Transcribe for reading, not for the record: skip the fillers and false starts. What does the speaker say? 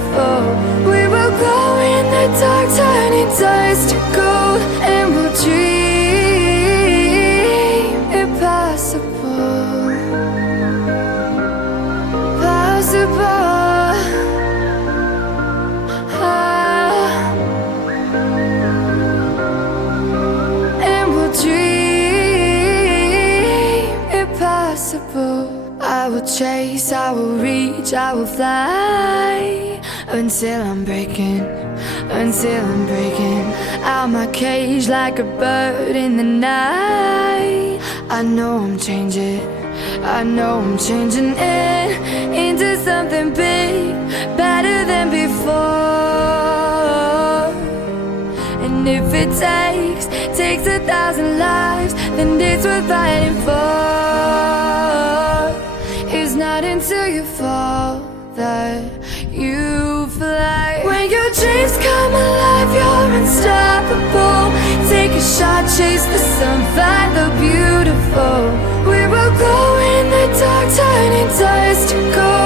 beautiful. We will glow in the dark, turning dust to gold, and we'll dream impossible, possible. And we'll dream impossible. I will chase, I will reach, I will fly until I'm breaking out my cage like a bird in the night. I know I'm changing it into something big, better than before. And if it takes 1,000 lives, then it's worth fighting for. It's not until you fall that you fly. When your dreams come alive, you're unstoppable. Take a shot, chase the sun, find the beautiful. We will glow in the dark, turning dust to gold.